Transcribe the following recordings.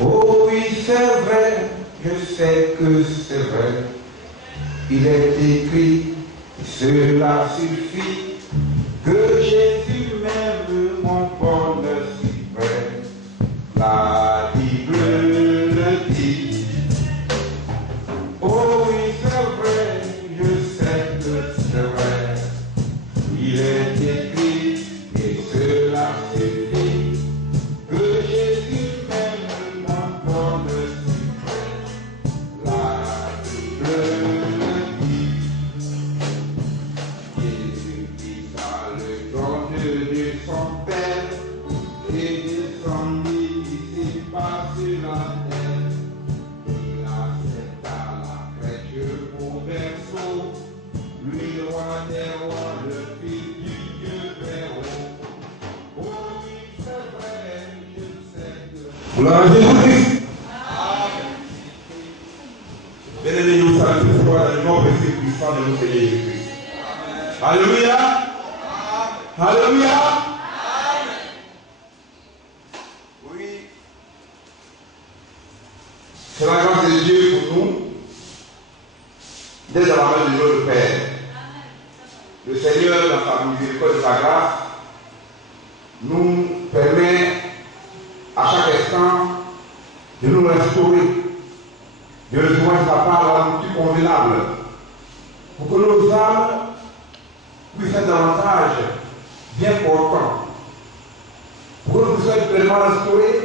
Oh oui, c'est vrai, je sais que c'est vrai. Il est écrit, cela suffit, que Jésus m'aime, mon bonheur si vrai. La Bible le dit. Oh oui, c'est vrai, je sais que c'est vrai. Il est écrit, et cela suffit, que Jésus m'aime, mon bonheur si vrai. La Bible le dit. Jésus qui a le don de son Père et descendit ici-bas sur la terre. Il accepta la crèche au berceau, lui roi des rois, le fils du Dieu très haut. Oh oui, c'est vrai, je sais que... Gloire à Jésus-Christ. Béni nous saluons dans le nom précieux puissant de notre Seigneur Jésus-Christ. Alléluia. Alléluia. Oui. C'est la grâce de Dieu pour nous d'être dans la main de notre Père. Le Seigneur, dans sa miséricorde et sa grâce, nous permet à chaque instant de nous restaurer, de recevoir sa part dans la nourriture convenable, pour que nos âmes puissent être davantage bien portants, pour que nous puissions être pleinement restaurés,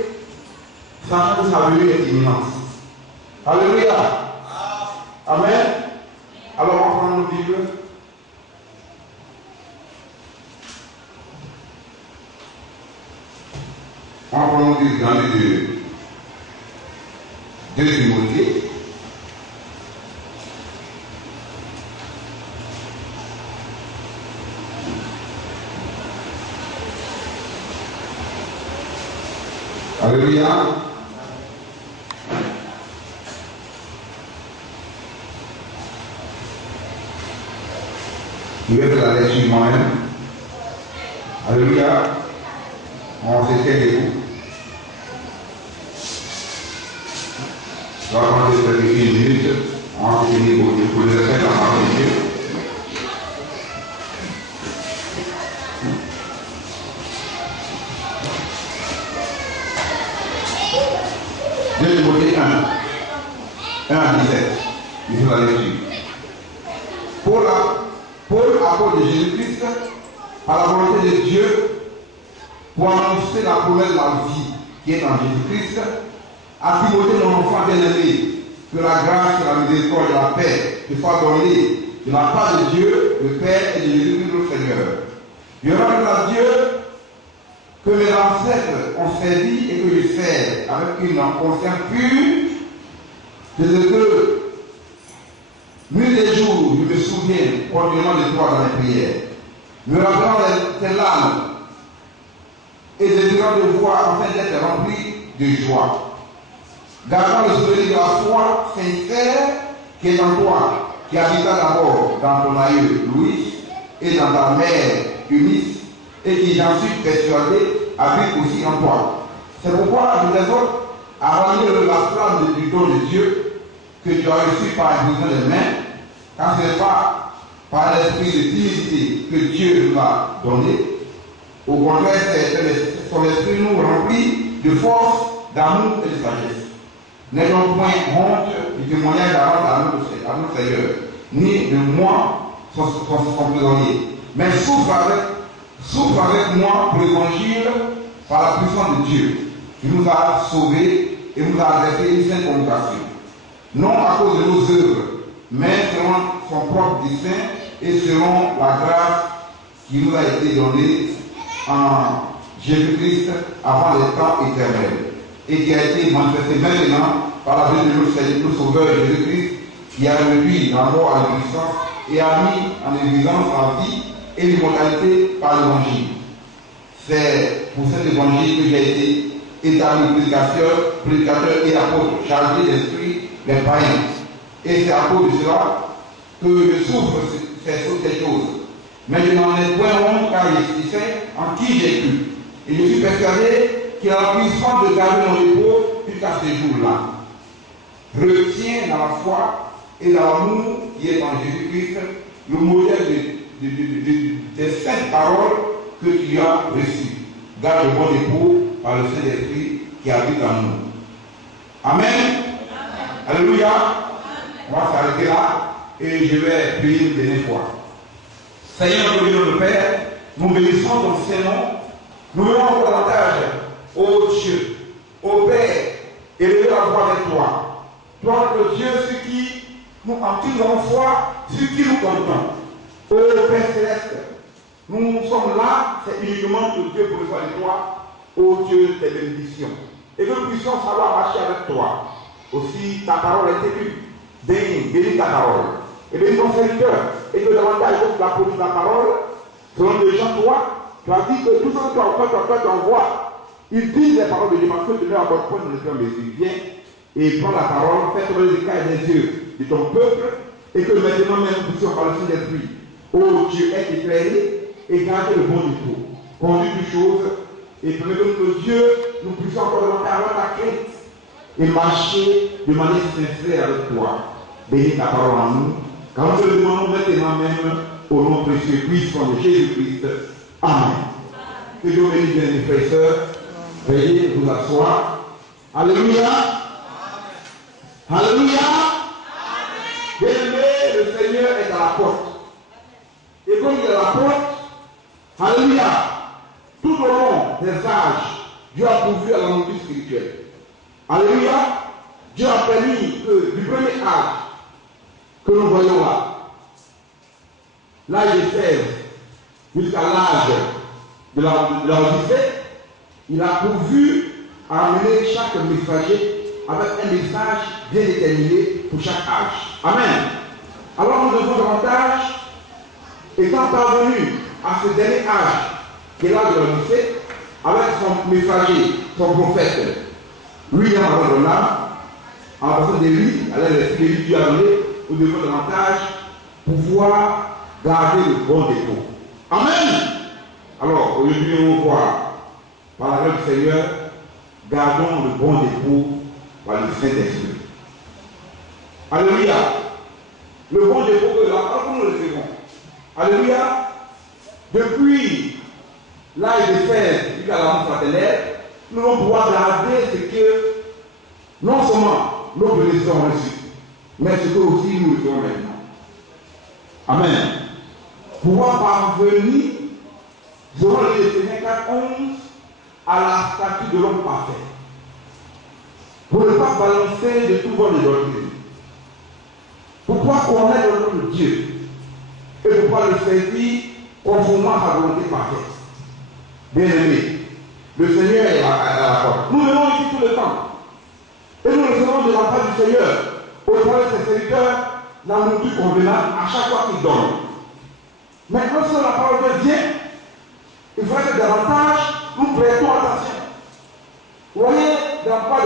sachant que sa venue est imminente. Alléluia. Amen. Alors on prend nos Bibles. On prend nos Bibles dans les deux Timothée. Alléluia. Je vais faire la lecture moi-même. Alléluia. On se tient debout. On va prendre une minute. On va se tenir pour le faire dans la parole de Dieu. Deux Timothée 1 à 17. Il faut la lecture. Paul, apôtre de Jésus-Christ, par la volonté de Dieu, pour annoncer la promesse de la vie qui est en Jésus-Christ, à Timothée, mon enfant bien-aimé, que la grâce, la miséricorde et la paix te soient données de la part de Dieu, le Père et de Jésus-Christ notre Seigneur. Je rends à Dieu que mes ancêtres ont servi et que je sers avec une conscience pure de ce que nuit et jour, je me souviens continuellement de toi dans les prières, me rappelant tes larmes et désirant de voir afin d'être rempli de joie. Gardant le souvenir de la foi sincère qui est en toi, qui habita d'abord dans ton aïeux Louis et dans ta mère Eunice, et qui, j'en suis persuadé, habite aussi en toi. C'est pourquoi je t'exhorte à ramener la flamme du don de Dieu que tu as reçu par imposition des mains, car ce n'est pas par l'esprit de timidité que Dieu nous a donné. Au contraire, son esprit nous remplit de force, d'amour et de sagesse. N'ayons point honte du témoignage à notre Seigneur, ni de moi, son prisonnier, mais souffre avec moi pour l'évangile par la puissance de Dieu, qui nous a sauvés et nous a adressé une sainte convocation. Non à cause de nos œuvres, mais selon son propre dessein et selon la grâce qui nous a été donnée en Jésus-Christ avant les temps éternels, et qui a été manifestée maintenant par la venue de notre Seigneur, notre Sauveur Jésus-Christ, qui a réduit la mort à la puissance et a mis en évidence la vie et l'immortalité par l'évangile. C'est pour cet évangile que j'ai été établi prédicateur et apôtre, chargé d'instruire les païens. Et c'est à cause de cela que je souffre ces choses. Mais je n'en ai point honte car je sais en qui j'ai cru. Et je suis persuadé qu'il a la puissance de garder mon repos jusqu'à ce jour-là. Retiens dans la foi et dans l'amour qui est en Jésus-Christ le modèle des saintes paroles que tu as reçues. Garde le bon époux par le Saint-Esprit qui habite en nous. Amen. Alléluia. On va s'arrêter là et je vais prier une dernière fois. Seigneur, nous bénissons le Père, nous bénissons ton Saint-Nom, nous venons encore davantage, ô Dieu, ô Père, élever la voix avec toi. Toi, le Dieu, sur qui nous en foi, sur qui nous comptons. Ô Père Céleste, nous sommes là, c'est uniquement que Dieu pour le soin de toi, ô Dieu, tes bénédictions. Et que nous puissions savoir marcher avec toi. Aussi, ta parole est élue. Bénis ta parole. Et bénis ton serviteur. Et que davantage que la police de la parole, selon les gens, toi, tu as dit que tout ce que tu envoies, ils disent les paroles de Dieu parce que tu mets à votre point de l'esprit en Jésus. Viens et prends la parole, fais tomber les écailles des yeux de ton peuple, et que maintenant même nous puissions par le Saint-Esprit, ô Dieu, être éclairé et garder le bon discours. Conduire toutes choses, et permettre que Dieu, nous puissions encore avoir ta crainte et marcher de manière sincère avec toi. Bénis ta parole en nous, car nous te le demandons maintenant même au nom précieux puissant de Jésus-Christ. Amen. Que Dieu bénisse bien les frères et sœurs. Veuillez vous asseoir. Alléluia. Alléluia. Bien-aimé, le Seigneur est à la porte. Et comme il est à la porte, alléluia, tout au long des âges, Dieu a pourvu à la nourriture spirituelle. Alléluia. Dieu a permis que du premier âge que nous voyons là, l'âge de 16 jusqu'à l'âge de l'Odyssée, il a pourvu à amener chaque messager avec un message bien déterminé pour chaque âge. Amen. Alors nous devons davantage, étant parvenus à ce dernier âge, qui est l'âge de l'Odyssée, avec son messager, son prophète, William Abraham, en personne de lui, avec l'esprit de lui Dieu a donné, nous devons davantage pouvoir garder le bon dépôt. Amen. Alors, aujourd'hui, on va voir, par la grâce du Seigneur, gardons le bon dépôt par le Saint-Esprit. Alléluia. Le bon dépôt que la parole nous le recevons. Alléluia. Depuis l'âge de 16 jusqu'à l'amour fraternel, nous allons pouvoir garder ce que non seulement nos prédécesseurs ont reçu, mais ce que aussi nous recevons maintenant. Amen. Pouvoir parvenir, selon les Éphésiens 4:11, à la statue de l'homme parfait. Pour ne pas balancer de tout vol de doctrine. Pour pouvoir connaître le nom de Dieu. Et pour pouvoir le servir conformément à sa volonté parfaite. Bien aimé, le Seigneur est à la porte. Nous venons ici tout le temps. Et nous recevons de la part du Seigneur, au travers de ses serviteurs, la nourriture convenable à chaque fois qu'il donne. Maintenant, lorsque la parole de Dieu, il faudrait que davantage nous prêtons attention. Vous voyez, dans la part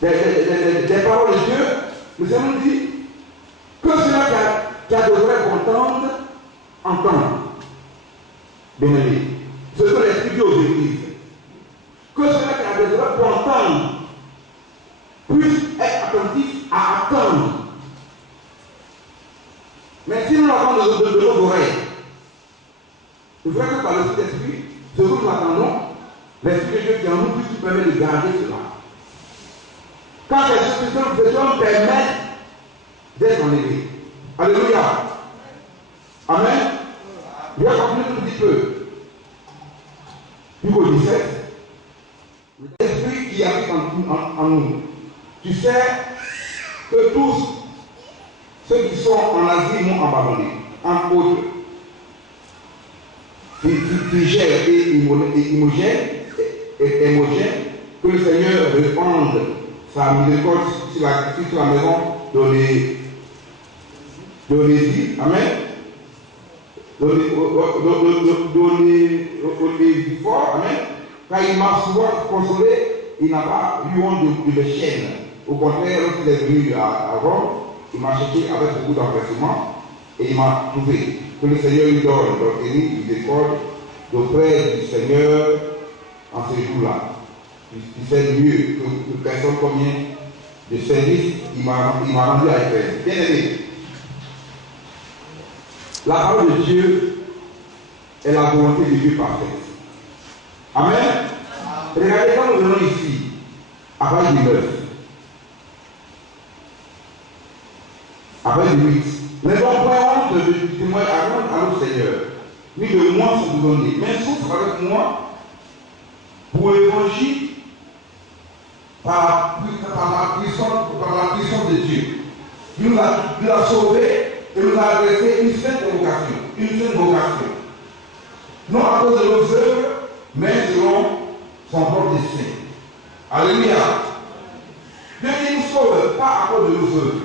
des paroles de Dieu, le Seigneur nous dit que celui qui a de vraies contentes entende. Bien aimé, ce que l'Esprit dit aux églises. Que celui qui a des oreilles pour entendre puisse être attentif à attendre. Mais si nous attendons de nos oreilles, il faudrait que par le Saint-Esprit, ce que nous attendons, l'Esprit de Dieu qui en nous puisse nous permettre de garder cela. Quand ces choses permettent d'être enlevés. Alléluia. Amen. Je vais continuer un petit peu. Hugo 17. L'Esprit qui habite en nous. Tu sais que tous ceux qui sont en Asie m'ont abandonné. Entre autres, Figère et Imogène, que le Seigneur répande sa miséricorde sur la maison d'Onésie. Amen. D'Onésiphore. Amen. Quand il m'a souvent consolé, il n'a pas eu honte de mes chaînes. Au contraire, lorsqu'il est venu à Rome, il m'a cherché avec beaucoup d'empressement et il m'a trouvé. Que le Seigneur lui donne l'obtenir, il décorde auprès du Seigneur en ces jours-là. il fait mieux que personne combien de services il m'a rendu à faire. Bien aimé, la parole de Dieu est la volonté de Dieu parfaite. Amen. Regardez quand nous venons ici, après du 9, après du 8, les bons points de témoin à notre Seigneur, ni de moi sont vous donnés, mais souffre avec moi pour l'évangile par la puissance de Dieu. Il nous a sauvés et nous a adressé une sainte vocation. Non à cause de nos œuvres, mais selon son propre dessein. Alléluia. Dieu qui nous sauve, pas à cause de nos œuvres,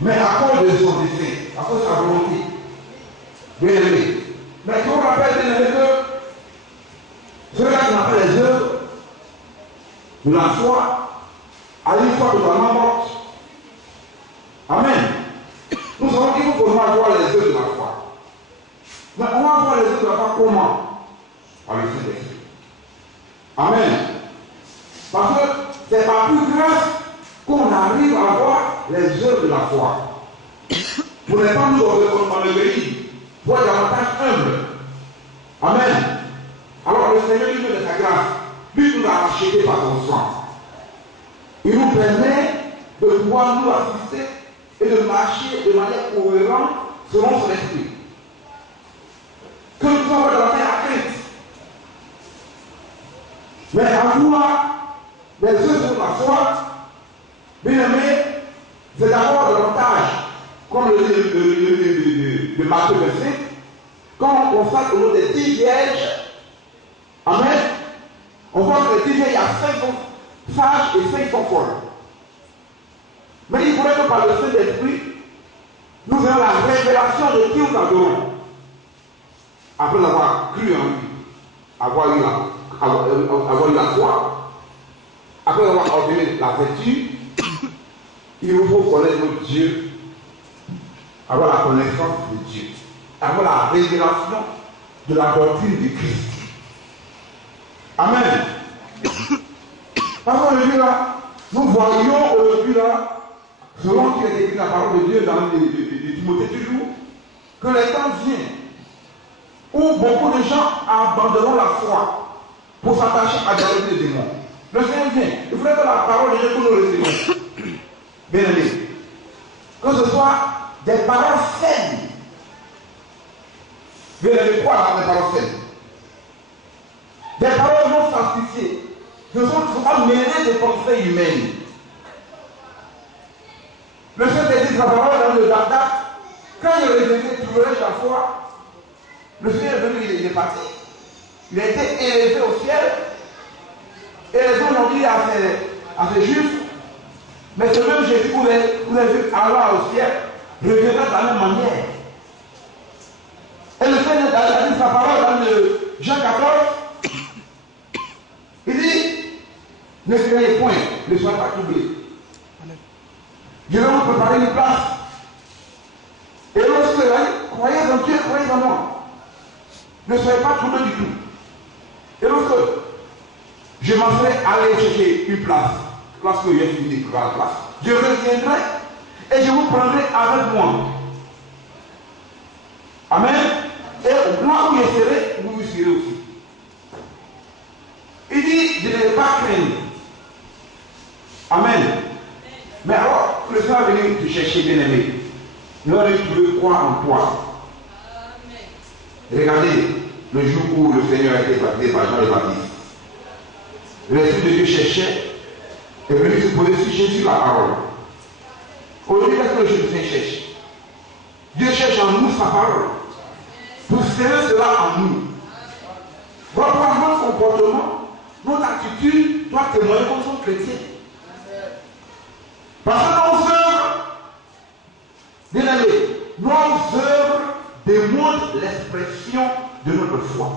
mais à cause de son dessein, à cause de sa volonté. Bien aimé. Mais je vous rappelle, bien aimé, que ceux-là qui n'ont pas les œuvres de la foi, à une foi totalement morte. Amen. Nous savons qu'il faut voir les œuvres de la foi. Mais on va voir les œuvres de la foi comment? Par le Saint-Esprit. Amen. Parce que c'est par plus grâce qu'on arrive à voir les œuvres de la foi. Pour ne pas nous obéir, pour être davantage humble. Amen. Alors le Seigneur, lui de sa grâce, lui nous a racheté par son sang. Il nous permet de pouvoir nous assister et de marcher de manière cohérente selon son esprit. Que nous soyons davantage à Christ. Mais à vouloir les œuvres de la foi, bien aimé, c'est d'abord davantage, comme le dit le Matthieu 25, quand on constate au nom des 10 vierges, amen, on voit que les 10 vierges, il y a 5 sages et 5 sont folles. Mais il faudrait que par le Saint-Esprit, nous ayons la révélation de qui nous adorons. Après avoir cru en lui, avoir eu la foi, après avoir ordonné la vertu, il nous faut connaître notre Dieu, avoir la connaissance de Dieu, avoir la révélation de la doctrine de Christ. Amen. Parce qu'aujourd'hui là, nous voyons aujourd'hui là, selon ce qui est écrit la parole de Dieu dans Timothée toujours, que les temps viennent où beaucoup de gens abandonneront la foi pour s'attacher à des démons. Le Seigneur vient. Il faudrait que la parole de Dieu que nous recevons, bien aimé, que ce soit des paroles saines. Bien aimé, quoi là, des paroles saines? Des paroles non sanctifiées. Ce ne sont pas mêlées de pensées humaines. Le Seigneur dit sa parole dans le Dada, quand il revenait, trouverait la foi. Le Seigneur est venu, il est parti. Il a été élevé au ciel. Et les gens ont dit à ces juifs, mais ce même Jésus, vous avez vu Allah au ciel, reviendra de la même manière. Et le Seigneur a dit sa parole dans le Jean 14. Il dit, ne craignez point, ne soyez pas troublés. Je vais vous préparer une place. Et lorsque vous allez, croyez en Dieu, croyez en moi. Ne soyez pas troublés du tout. Et lorsque je m'en serai allé chercher une place, lorsque j'ai fini de la place, je reviendrai et je vous prendrai avec moi. Amen. Et là où je serai, vous y serez aussi. Il dit, je n'ai pas craindre. Amen. Mais alors, le Seigneur est venu te chercher, bien-aimé. Nous allons trouver quoi en toi? Regardez le jour où le Seigneur a été baptisé par Jean le Baptiste. L'Esprit de Dieu cherchait est venu se poser sur Jésus la parole. Aujourd'hui, qu'est-ce que le Jésus cherche? Dieu cherche en nous sa parole. Pour sceller cela en nous. Votre comportement, notre attitude doit témoigner comme son chrétien. Parce que nos œuvres, bien aimé, nos œuvres démontrent l'expression de notre foi.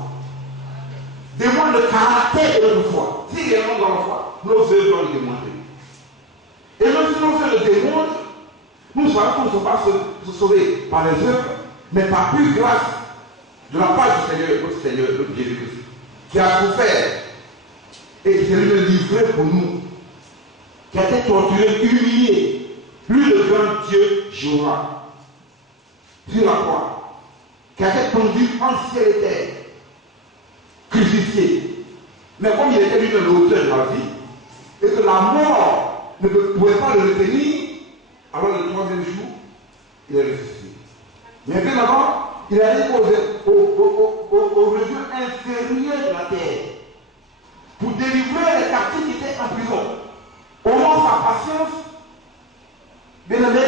Démontrent le caractère de notre foi. Si réellement dans la foi, nos œuvres doivent le démontrer. Et même si nos œuvres le démontrent, nous savons qu'on ne peut pas se sauver par les œuvres, mais par plus grâce de la part du Seigneur, notre Seigneur, notre Jésus-Christ, qui a souffert et qui s'est lui livré pour nous, qui a été torturé, humilié, lui le grand Dieu Jéhovah, sur la croix, qui a été conduit en ciel et terre, crucifié. Mais comme il était lui l'auteur de la vie, et que la mort ne pouvait pas le retenir, alors le troisième jour, il est ressuscité. Mais bien avant, il est allé au région inférieure de la terre pour délivrer les captifs qui étaient en prison. Au moment où sa patience, bien aimé,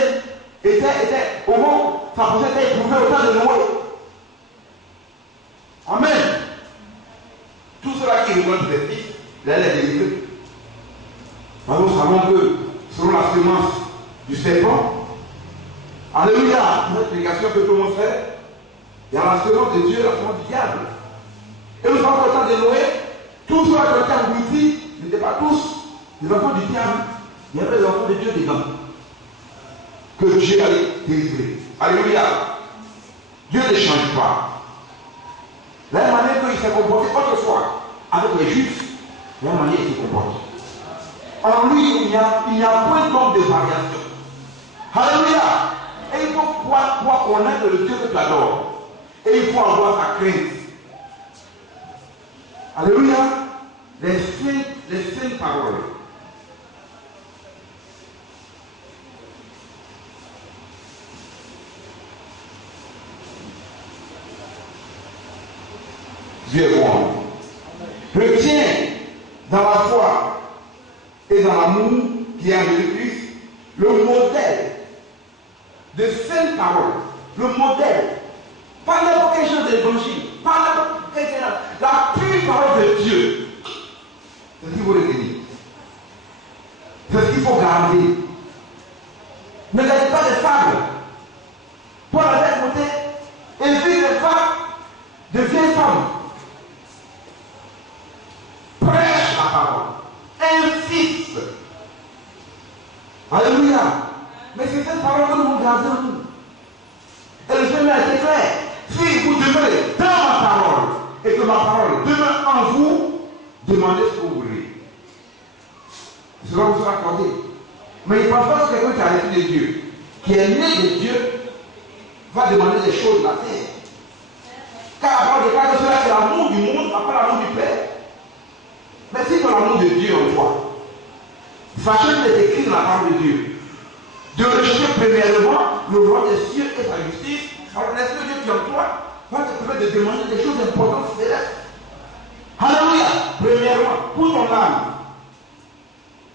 au moment où sa patience était éprouvée au temps de Noé. Amen. Tout cela qui regarde les fils, il allait les délivrer. Nous savons que, selon la semence du serpent, alléluia, une explication que tout le monde fait, il y a la semence de Dieu et la semence du diable. Et nous savons qu'au temps de Noé, tous ceux qui ont été engloutis n'étaient pas tous les enfants du diable. Il y avait les enfants de Dieu dedans. Que Dieu allait délivrer. Alléluia. Dieu ne change pas. La même manière qu'il s'est comporté autrefois avec les Juifs, la même manière qu'il se comporte. En lui, il n'y a point d'homme de variation. Alléluia. Et il faut pouvoir connaître le Dieu que tu adores. Et il faut avoir sa crainte. Alléluia. Les saintes paroles. Dieu est bon. Retiens dans la foi et dans l'amour qui est en Jésus-Christ le modèle de saintes paroles. Le modèle. Pas n'importe quel genre d'évangile. Pas n'importe quel genre. La pure parole de Dieu. C'est ce qu'il faut retenir. C'est ce qu'il faut garder. Ne laisse pas de fables. Paul avait côté, évite les fables de vieilles femmes. Prêche la parole. Insiste. Alléluia. Mais c'est cette parole que nous gardons en nous. Et le Seigneur a été clair. Si vous demeurez dans ma parole et que ma parole demeure en vous, demandez ce que vous voulez. Cela vous sera accordé. Mais il ne pense pas que quelqu'un qui a l'esprit de Dieu, qui est né de Dieu, va demander des choses de la terre. Car la parole déclare que cela c'est l'amour du monde, pas l'amour du Père. Mais si tu as l'amour de Dieu en toi, sachez que c'est écrit dans la parole de Dieu. De rechercher premièrement le roi des cieux et sa justice. Alors l'esprit de Dieu qui est en toi va te permettre de demander des choses importantes célestes. Alléluia. Premièrement, pour ton âme.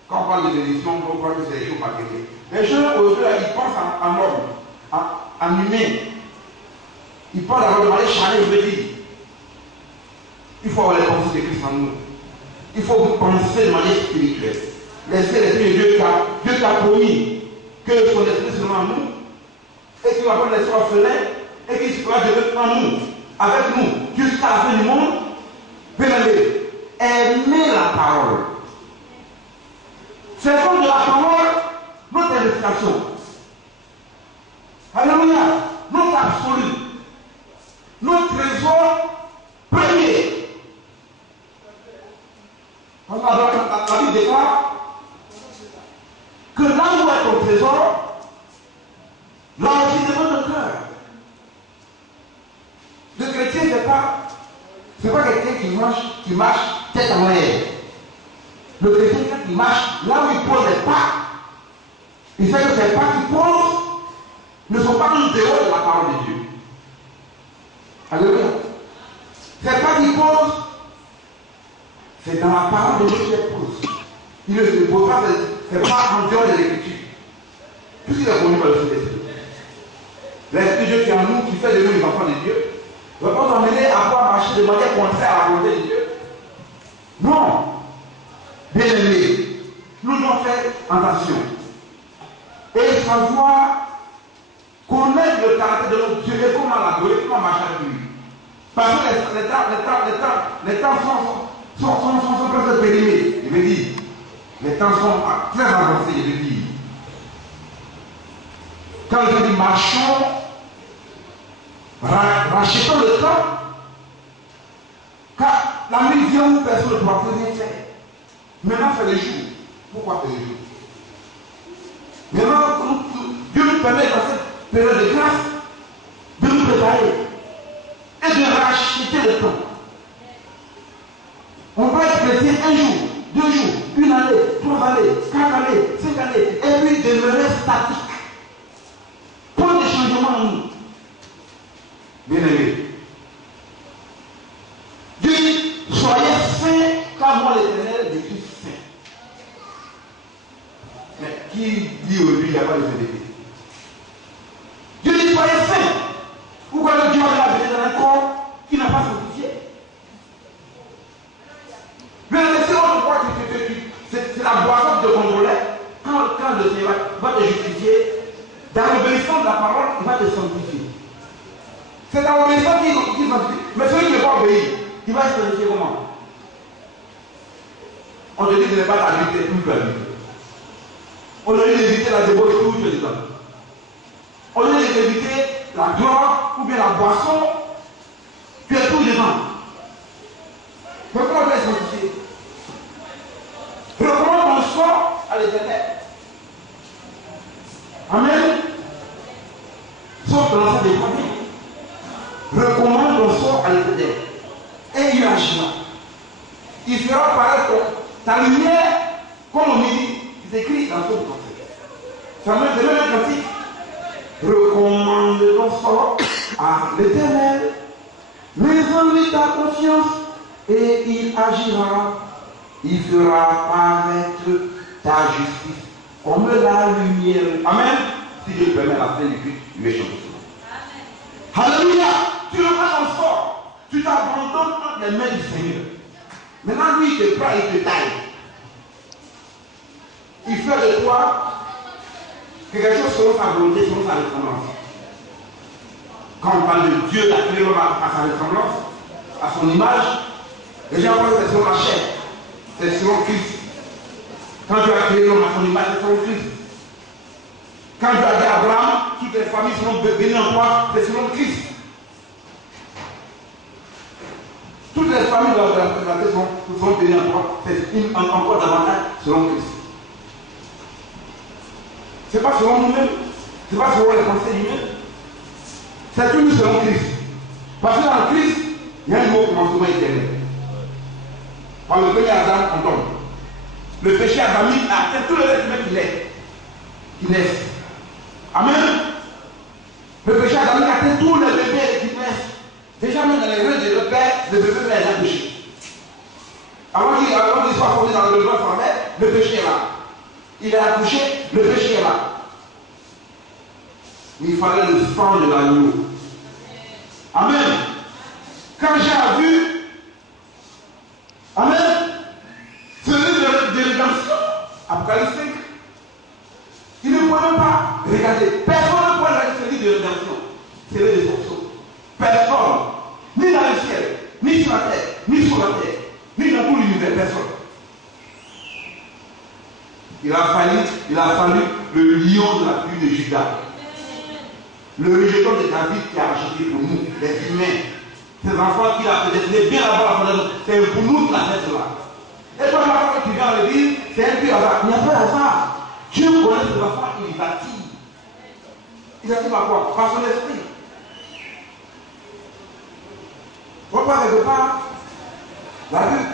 Quand on parle de bénédiction, on croit que c'est des choses marketing. Les gens aujourd'hui, ils pensent en homme, en humain. Ils pensent d'abord de manière charnelle, je veux dire. Il faut avoir les pensées de Christ en nous. Il faut penser de manière spirituelle. Laissez l'esprit de Dieu t'a promis que son esprit sera en nous et qu'il va prendre l'esprit orphelin et qu'il sera demeurer en nous, avec nous, jusqu'à la fin du monde. Venez, aimez la parole. C'est comme de la parole notre édification. Alléluia. Notre absolu. Notre trésor premier. La Bible déclare que là où est ton trésor, là aussi c'est votre cœur. Le chrétien, c'est pas quelqu'un qui marche tête en l'air. Le chrétien, quand il marche, là où il pose les pas, il sait que ces pas qu'il pose ne sont pas en dehors de la parole de Dieu. Alléluia. Ces pas qu'il pose, c'est dans la parole de Dieu qu'il pose. Il ne se pose pas, c'est pas en dehors de l'écriture. Puisqu'il est connu par le Saint-Esprit. L'Esprit de Dieu qui est en nous, qui fait de nous les enfants de Dieu, ne va pas nous amener à pouvoir marcher de manière contraire à la volonté de Dieu. Non. Bien aimés, nous devons faire attention. Et savoir connaître le caractère de notre Dieu et comment l'adorer, comment marcher avec lui. Parce que les temps sont presque périmés, je veux dire. Les temps sont très avancés, je veux dire. Quand je dis marchons, rachetons le temps, car la nuit vient où personne ne pourra plus rien faire. Maintenant, c'est le jour. Pourquoi c'est le jour? Maintenant, Dieu nous permet dans cette période de grâce de nous préparer et de racheter le temps. On peut être chrétien un jour, 2 jours, 1 année, 3 années, 4 années, 5 années, et puis demeurer statique. Point de changement en nous. Bien aimé. Dieu dit, soyez saints, car moi l'Éternel, je suis saint. Mais qui dit aujourd'hui qu'il n'y a pas de sainteté? Dieu dit, soyez saints. Pourquoi Dieu a habité dans un corps qui n'a pas sanctifié? Mais si on croit que c'est la boisson de contrôler, quand le Seigneur va te justifier, dans l'obéissance de la parole, il va te sanctifier. C'est dans l'obéissance qu'il sanctifie. Mais celui qui ne veut pas obéir, il va se sanctifier comment? On te dit de ne pas t'habiter, tout le vie. On te dit d'éviter la débauche tout le temps. On te dit d'éviter la gloire ou bien la boisson, tu es tout devant. Mais comment on va se sanctifier? Recommande ton sort à l'Éternel. Amen. Sauf dans l'ensemble des familles. Recommande ton sort à l'Éternel. Et il agira. Il fera paraître ta lumière comme au midi. C'est écrit dans son cantique. Ça me donne un cantique. Recommande ton sort à l'Éternel. Mets en lui ta confiance et il agira. Il fera paraître ta justice comme la lumière. Amen. Si Dieu permet la fin du culte, il va chanter cela. Alléluia. Tu le prends en sort. Tu t'abandonnes entre les mains du Seigneur. Maintenant, lui, il te prend, il te taille. Il fait de toi quelque chose selon sa volonté, selon sa ressemblance. Quand on parle de Dieu, la créé l'homme à sa ressemblance, à son image, les gens pensent que c'est selon la chair. C'est selon Christ. Quand Dieu a créé l'homme à son image, c'est selon Christ. Quand Dieu a dit à Abraham, toutes les familles seront bénies en toi, c'est selon Christ. Toutes les familles de la terre seront bénies en toi, c'est encore davantage selon Christ. Ce n'est pas selon nous-mêmes, ce n'est pas selon les pensées humaines, c'est toujours selon Christ. Parce que dans Christ, il y a un nouveau commencement éternel. Par le premier Adam, on tombe. Le péché adamique a atteint tous les êtres humains qui naissent. Amen. Le péché adamique a atteint tous les bébés qui naissent. Déjà même dans les reins de leur père, le bébé a déjà péché. Avant qu'il soit formé dans le ventre de sa mère, le péché est là. Il a accouché, le péché est là. Il fallait le sang de l'agneau. Amen. Quand j'ai vu, amen, celui de rédemption, Apocalypse 5, il ne pouvait pas regarder. Personne ne pouvait regarder celui de rédemption. C'est le des options. Personne. Ni dans le ciel, ni sur la terre, ni sur la terre, ni dans tout l'univers, personne. Il a fallu le lion de la tribu de Judas. Le rejeton de David qui a acheté pour nous, les humains. Ces enfants qu'il a fait bien avant la fondation, c'est pour nous la fête là. Et toi, quand tu viens à l'église, c'est un peu hasard. Il n'y a pas hasard. Dieu connaît ses enfants, il les attire. Il attire par quoi? Par son esprit. On parle quelque part, la Bible,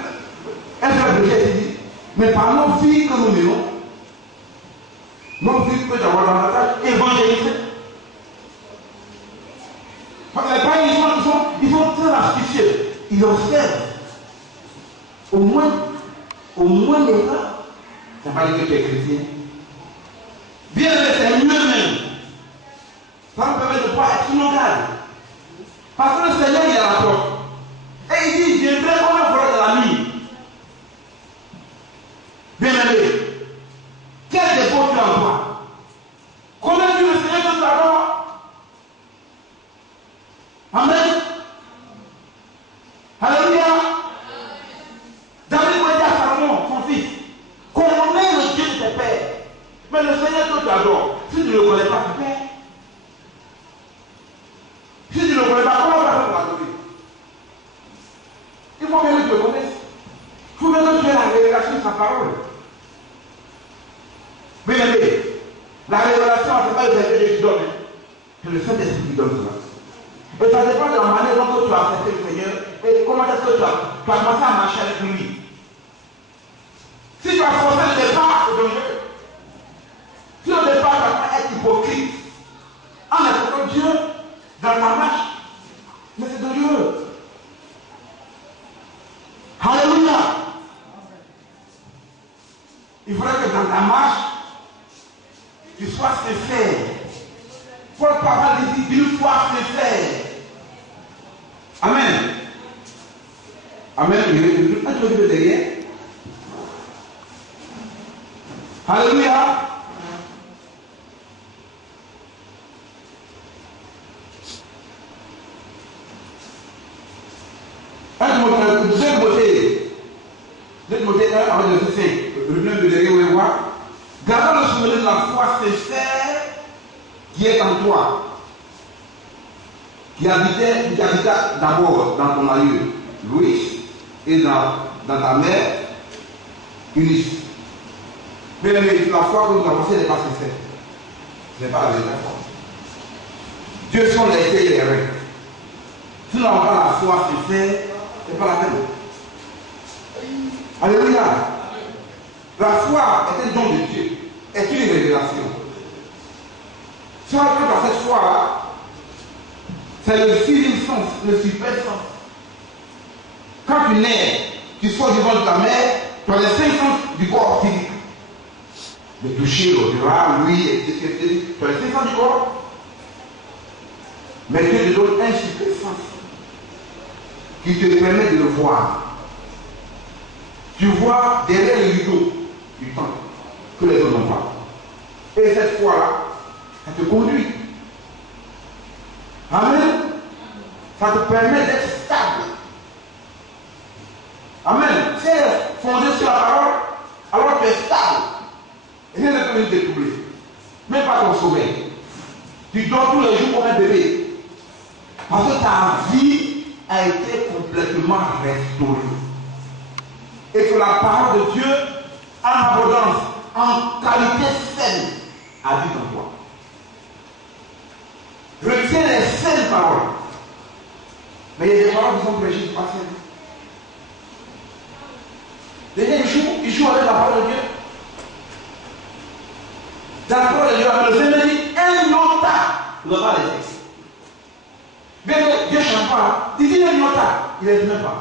un frère de Jésus dit, mais par nos filles que nous menons, nos filles peuvent avoir davantage évangéliser. Parce que les parents, ils sont très astucieux. Ils observent. Au moins les cas, ça ne va pas dire que tu es chrétien. Bien, c'est mieux même. Ça me permet de pouvoir être inondable. Parce que le Seigneur, il est à la porte. Et il dit, je viendrai comme un voleur de la nuit. Bien aimé. Quel défaut tu as en toi? Combien tu le Seigneur que tu adores? Amen. Alléluia. David m'a dit à Salomon, son fils, connais le Dieu de tes pères. Mais le Seigneur que tu adores, si tu ne le connais pas, tu perds. Si tu ne le connais pas, comment tu vas faire pour l'adorer? Il faut bien que tu le connaisses. Il faut bien que tu aies la révélation de sa parole. Bien aimé, la révélation, ce n'est pas le Seigneur qui donne, c'est le Saint-Esprit qui donne cela. Et ça dépend de la manière dont tu as accepté le Seigneur et comment est-ce que tu as commencé à marcher avec lui. Si tu as forcé le départ, c'est dangereux. Si au départ, tu vas être hypocrite, en acceptant Dieu dans ta marche, mais c'est dangereux. Alléluia. Il faudrait que dans ta marche, tu sois sincère. Paul parle dit qu'il soit sincère. Amen. Amen. Un peu de derrière. Alléluia. Deuxième beauté 1, avec le verset 5. Le même de derrière, vous voir. Gardons le souvenir de la foi sincère qui est en toi, qui habita d'abord dans ton aïeux, Louis, et dans ta mère, Eunice. Mais la foi que nous avons, ce n'est pas sincère. Ce n'est pas la vérité. Dieu sont les faits et les règles. Si nous n'avons pas la foi sincère, ce n'est pas la peine. Alléluia. La foi est un don de Dieu, est une révélation. Si on regarde dans cette foi-là, c'est le sixième sens, le super sens. Quand tu nais, tu sors du ventre de ta mère, tu as les 5 sens du corps physique. Le toucher, l'odorat, l'ouïe, etc. Tu as les 5 sens du corps. Mais Dieu te donne un super sens qui te permet de le voir. Tu vois derrière le rideau du temps que les autres n'ont pas. Et cette foi-là, elle te conduit. Amen. Ça te permet d'être stable. Amen. Si elle est fondée sur la parole, alors tu es stable. Et rien ne peut te détourner. Même pas ton sommeil. Tu dors tous les jours comme un bébé. Parce que ta vie a été complètement restaurée. Et que la parole de Dieu, en abondance, en qualité saine, habite en toi. Retiens les saines paroles. Mais il y a des paroles qui sont prêchées, pas saines. Les gens, ils jouent avec la parole de Dieu. Dans la parole de Dieu, le Seigneur dit un iota, il ne va pas les textes. Mais Dieu ne chante pas. Il dit un iota, il ne les met pas.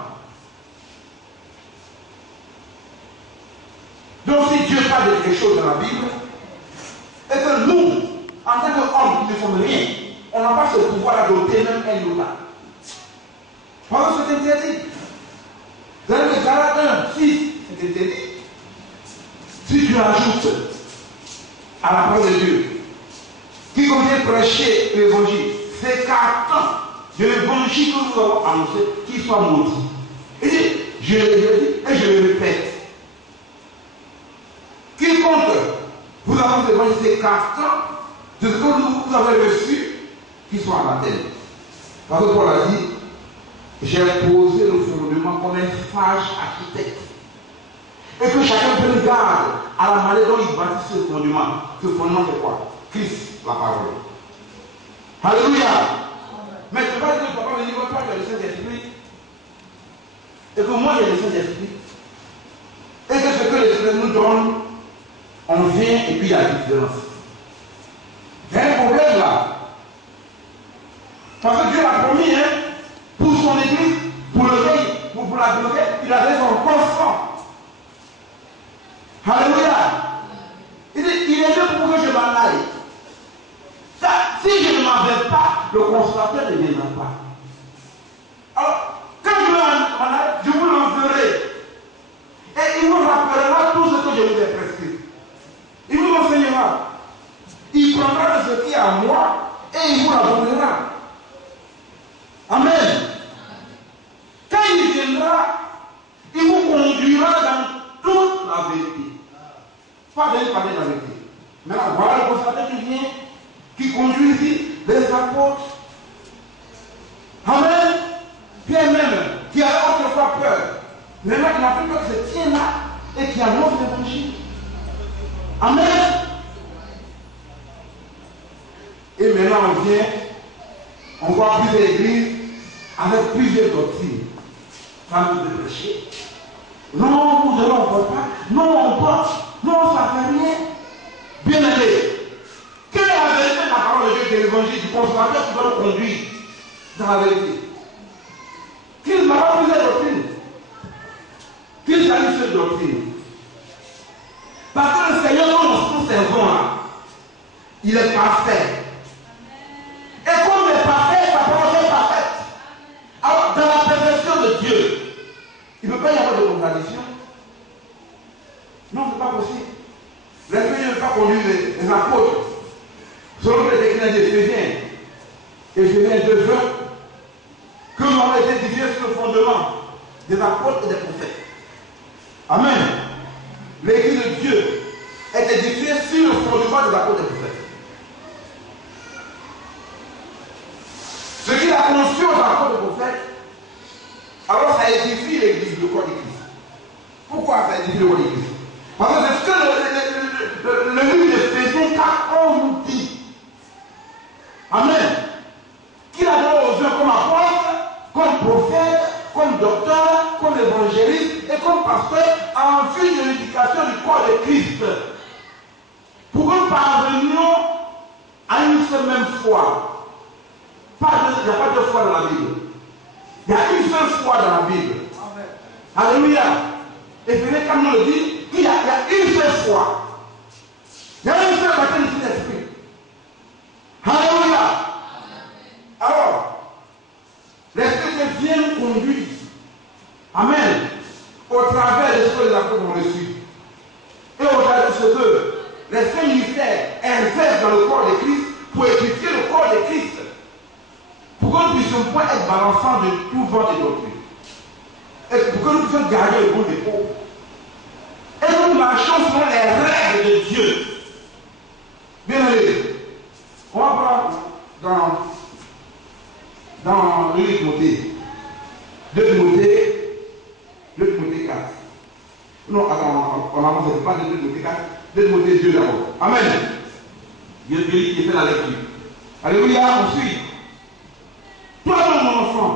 Donc si Dieu parle de quelque chose dans la Bible, et que nous, en tant qu'hommes qui ne sommes rien, on n'a pas ce pouvoir d'adopter même un iota. Parce que c'est interdit. Dans le Galates 1, 6, c'est interdit. Si tu ajoutes à la parole de Dieu, qui convient prêcher l'évangile, s'écartant de l'évangile que nous avons annoncé, qu'il soit maudit. Il dit, je le dis et je le répète. Quiconque vous avez l'évangile s'écartant de ce que vous avez reçu, qu'il soit anathème. Parce que Paul a dit, j'ai posé le fondement comme un sage architecte. Et que chacun prenne garde à la manière dont il bâtit ce fondement. Ce fondement, c'est quoi? Christ, la parole. Alléluia. Mais je ne peux pas dire que papa me dit, toi, tu as le Saint-Esprit. Et que moi, j'ai le Saint-Esprit. Et que ce que l'Esprit nous donne, on vient et puis il y a la différence. Il y a un problème là. Parce que Dieu l'a promis, hein, pour son église, pour le pays, pour la glorifier, il a donné son constant. Alléluia. Il dit, il est mieux pour que je m'en aille. Ça, si je ne m'en vais pas, le consommateur ne viendra pas. Alors, quand je m'en aille, je vous l'enverrai. Et il vous rappellera tout ce que je vous ai prescrit. Il vous enseignera. Il prendra de ce qui est à moi et il vous l'abandonnera. Amen. Quand il viendra, il vous conduira dans toute la vérité. Pas venir parler de la vérité. Maintenant, voilà le consommateur qui vient, qui conduit ici les apôtres. Amen. Pierre même, qui avait autrefois peur. Maintenant, il n'a plus peur que ce tien là et qui annonce l'évangile. Amen. maintenant on vient, on voit plusieurs églises avec plusieurs doctrines. Femme de péché. Non, nous allons, on ne peut pas. Non, on porte. Non, ça ne fait rien. Bien aimé. Quelle est la vérité de la parole de Dieu de l'évangile du consommateur qui doit nous conduire dans la vérité? Qu'il n'a pas plusieurs doctrines. Qu'il s'agisse de doctrine. Parce que le Seigneur, dont nous servons là, il est parfait. Et comme il est parfait, sa parole est parfaite. Alors, dans la perfection de Dieu, il ne peut pas y avoir de contradiction. Non, ce n'est pas possible. L'Esprit ne veut pas conduire les apôtres. Selon les écrits d'Éphésiens, Éphésiens 2, que nous avons été édifiés sur le fondement des apôtres et des prophètes. Amen. L'Église de Dieu est édifiée sur le fondement des apôtres et des prophètes. Ce qui a conçu aux apôtres et aux prophètes, alors ça édifie l'Église, le corps de Christ. Pourquoi ça édifie le corps de Christ? Parce que c'est ce que le livre d'Éphésiens 4 nous dit. Amen. Qu'il a donné aux uns comme apôtres, comme prophètes, comme docteurs, comme évangélistes et comme pasteurs en vue de l'éducation du corps de Christ. Pour que nous parvenions à une seule même foi. Il n'y a pas de foi dans la Bible. Il y a une seule foi dans la Bible. Amen. Alléluia. Et Éphésiens 4 nous le dit, qu'il y a une seule foi. Il y a une seule baptême du Saint-Esprit. Alléluia. Alors, l'Esprit vient nous conduire. Amen. Au travers de ce que les apôtres ont reçu. Et au travers de ce que l'Esprit ministère investe dans le corps de Christ pour édifier le corps de Christ. Pour que nous ne puissions pas être balançants de tout vent de doctrine. Et pour que nous puissions garder le bon dépôt. Et que nous marchions selon les règles de Dieu. Bien allé. On va voir dans 2 Timothée. 2 Timothée 4. Non, attends, on avance pas de 2 Timothée 4. 2 Timothée 2 d'abord. Amen. Dieu qui fait la lecture. Alléluia, on suit. Toi, mon enfant,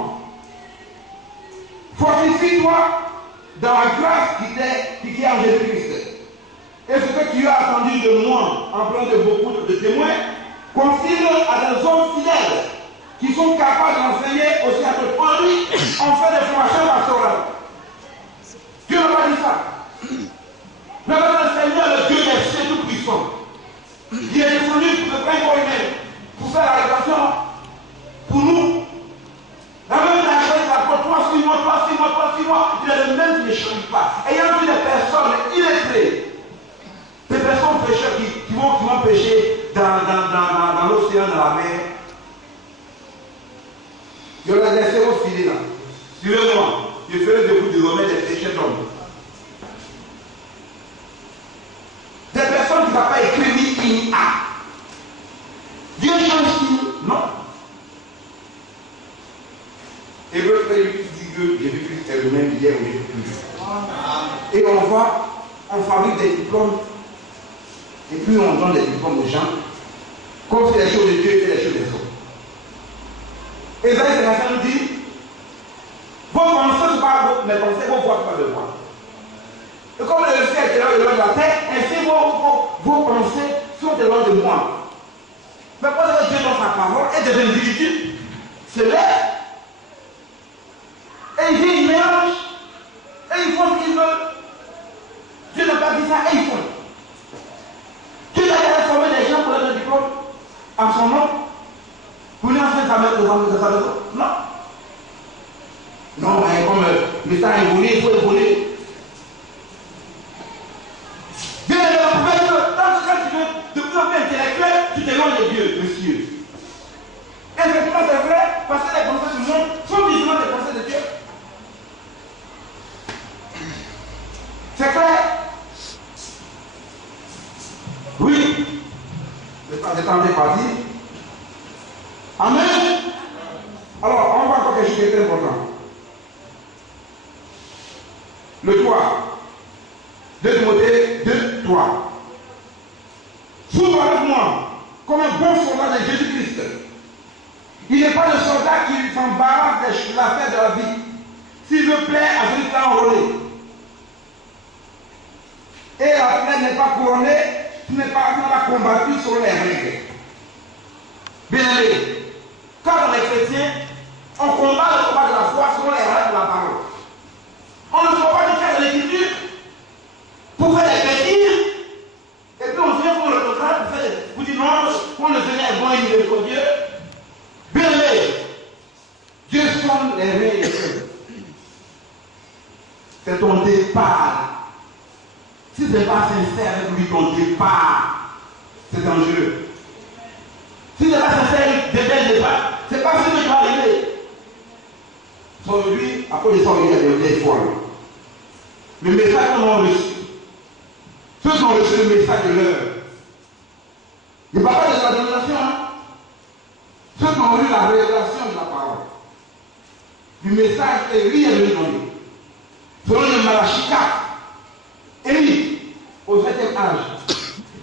fortifie-toi dans la grâce qui est en Jésus-Christ. Et ce que tu as attendu de moi, en plein de beaucoup de témoins, confie-le à des hommes fidèles qui sont capables d'enseigner aussi à d'autres. Lui, on fait des formations pastorales. Dieu n'a pas dit ça. Mais le Seigneur, le Dieu des cieux tout-puissant, il est descendu pour le pain humain, pour faire la révélation pour nous. La même chose, pour toi, suis-moi, il est le même qui ne change pas. Ayant vu des personnes illettrées, des personnes pécheurs qui vont pécher dans l'océan, dans la mer. Je les laisse au filet là. Suivez-moi, je ferai de vous désormais des pécheurs d'hommes. Des personnes qui ne vont pas écrire ni in a. Dieu change-t-il? Non. Hébreux 8 dit que Jésus-Christ est le même hier ou aujourd'hui. Et on fabrique des diplômes, et puis on donne des diplômes aux gens, comme c'est les choses de Dieu et les choses des hommes. Esaïe 55 nous dit, vos pensées ne sont pas vos, mes pensées, vos voix ne sont pas de voix. Et comme le ciel est de loin de la terre, ainsi vos pensées sont de loin de moi. Mais quand Dieu dans sa parole et des individus se lèvent, et ils mélangent, et ils font ce qu'ils veulent. Dieu n'a pas dit ça, et ils font. Dieu a formé des gens pour leur donner un diplôme en son nom, pour lui enseigner sa mère de sa maison. Non. Non, mais comme l'État a évolué, il faut évoluer. Dieu est le prophète, dans ce cas, tu veux de plus en plus intellectuel, tu t'éloignes de Dieu, monsieur. Effectivement, c'est vrai, parce que les pensées du monde sont différentes des pensées de Dieu. C'est clair? Oui. Le temps est parti. Amen. Alors, on va encore quelque chose qui est très important. Le 3. 2 Timothée 2, 3. S'ouvre avec moi comme un bon soldat de Jésus-Christ. Il n'est pas le soldat qui s'embarrasse de l'affaire de la vie. S'il veut plaire à celui qui l'a enrôlé. Et la plaie n'est pas couronnée, tu n'as pas combattu sur les règles. Bien aimé, quand on est chrétien, on combat le combat de la foi selon les règles de la parole. On ne peut pas du faire de l'écriture pour faire des bêtises, et puis on vient pour l'autographe pour dire non, pour le Seigneur est bon et miséricordieux. Bien aimé, Dieu sonde les règles. C'est ton départ. Si ce n'est pas sincère avec lui, ton départ, c'est dangereux. Si ce n'est pas sincère dès le départ, c'est pas ce qui va arriver. Sur lui, après les sorties, il y a des vieilles folles. Le message qu'on a reçu, ceux qui ont reçu le message de l'heure, il ne parle pas de la domination, hein? Ceux qui ont eu la révélation de la parole, du message que lui est venu donner. Selon le Malachie 4, Élie, au 7e âge,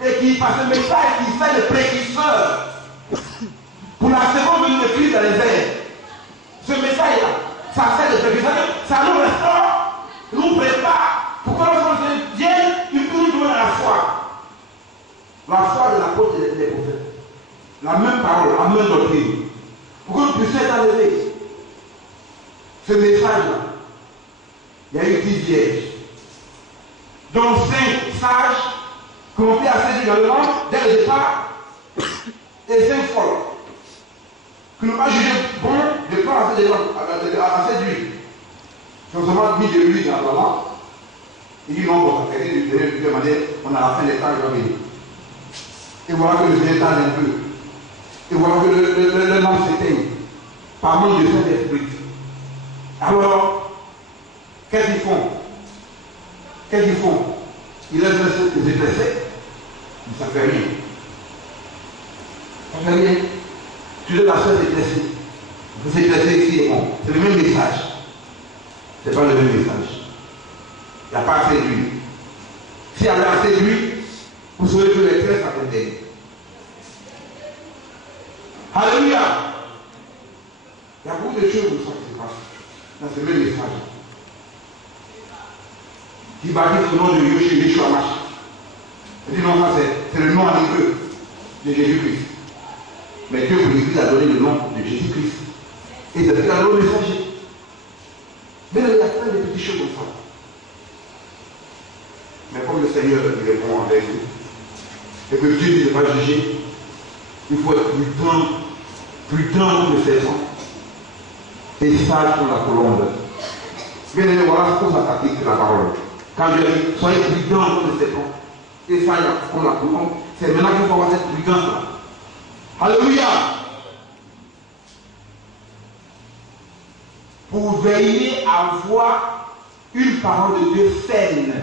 et qui, par ce message, qui fait le précurseur pour la seconde venue de Christ dans les airs. Ce message-là, ça fait le précurseur, ça nous restaure, nous prépare pour que lorsqu'on vienne, il peut nous donner la foi. La foi de l'apôtre et des prophètes. La même parole, la même doctrine. Pour que nous puissions être enlevés. Ce message-là, il y a eu 10 vierges, dont 5 sages qui ont été assez dans le monde dès le départ, et 5 folles qui n'ont pas jugé bon de prendre assez d'huile. Ils ont seulement mis de l'huile dans la lampe. Il dit non, bon, de manière, on a la fin des temps, il va venir. Et voilà que le Seigneur tarde un peu. Et voilà que le lampe s'éteigne par manque de Saint-Esprit. Alors, qu'est-ce qu'ils font? Qu'est-ce qu'ils font? Ils laissent les éclaircer. Ça ne fait rien. Ça ne fait rien. Tu dois la seule éclaircer. Vous éclaircer ici et bon. C'est le même message. Ce n'est pas le même message. Il n'y a pas assez d'huile. S'il y avait assez d'huile, vous saurez que les traits s'attendaient. Alléluia. Il y a beaucoup de choses qui se passent dans ce même message. Qui baptise le nom de Dieu chez Yeshua Mashiach. Il dit non, ça c'est le nom en hébreu de Jésus-Christ. Mais Dieu pour l'Église a donné le nom de Jésus-Christ. Et c'est ce qu'il a donné au messager. Mais il y a plein de petites choses comme ça. Mais comme le Seigneur il est bon avec nous, et que Dieu ne va pas juger, il faut être prudent comme le serpent, et sage comme la colombe. Bien aimé, voilà ce qu'on s'attaque de la parole. Quand je dis, soyez prudents comme le serpent, et sage comme la colombe, c'est maintenant qu'il faut avoir cette prudence-là. Alléluia! Pour veiller à voir une parole de Dieu saine.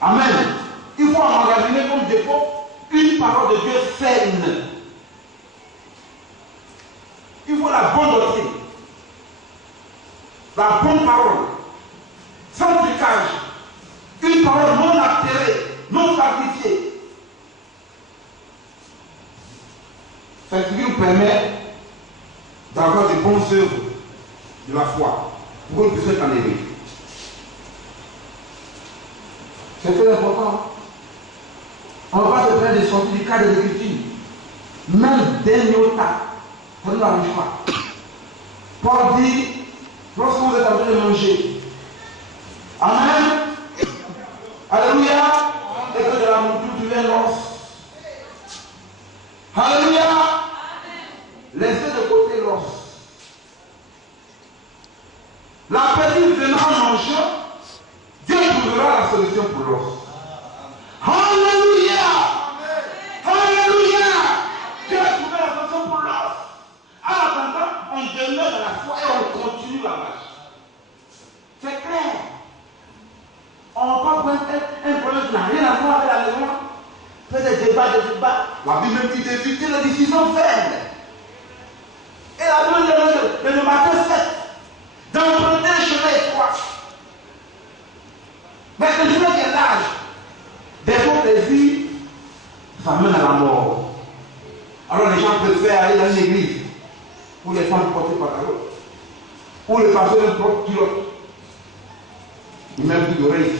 Amen. Il faut emmagasiner comme dépôt une parole de Dieu saine. Il faut la bonne doctrine. La bonne parole. Sans trucage. Une parole non altérée, non sacrifiée. C'est ce qui nous permet d'avoir des bonnes œuvres de la foi pour que nous puissions être enlevés. C'est très important. On ne va pas se faire des sorties du cadre de l'écriture. Même dernier tas, ça ne l'arrive pas. Paul dit, lorsque vous êtes en train de manger, Amen, Alléluia, et que de la monture tu viens l'os. Alléluia, laissez de côté l'os. La petite venant en mangeant, Dieu trouvera la solution pour l'os. Alléluia! Alléluia! Dieu a trouvé la solution pour l'os. En attendant, on demeure dans la foi et on continue la marche. C'est clair. On ne va pas prendre un problème qui n'a rien à voir avec la maison. Faire des débats. La Bible dit d'éviter les décisions faibles. Et la Bible dit de Matthieu 7, d'emprunter un chemin étroit. Mais le chemin qui est large, des bons plaisirs, ça mène à la mort. Alors les gens préfèrent aller dans l'église pour les femmes porter pantalon, ou le pasteur porte culotte. Il met un coup d'oreille.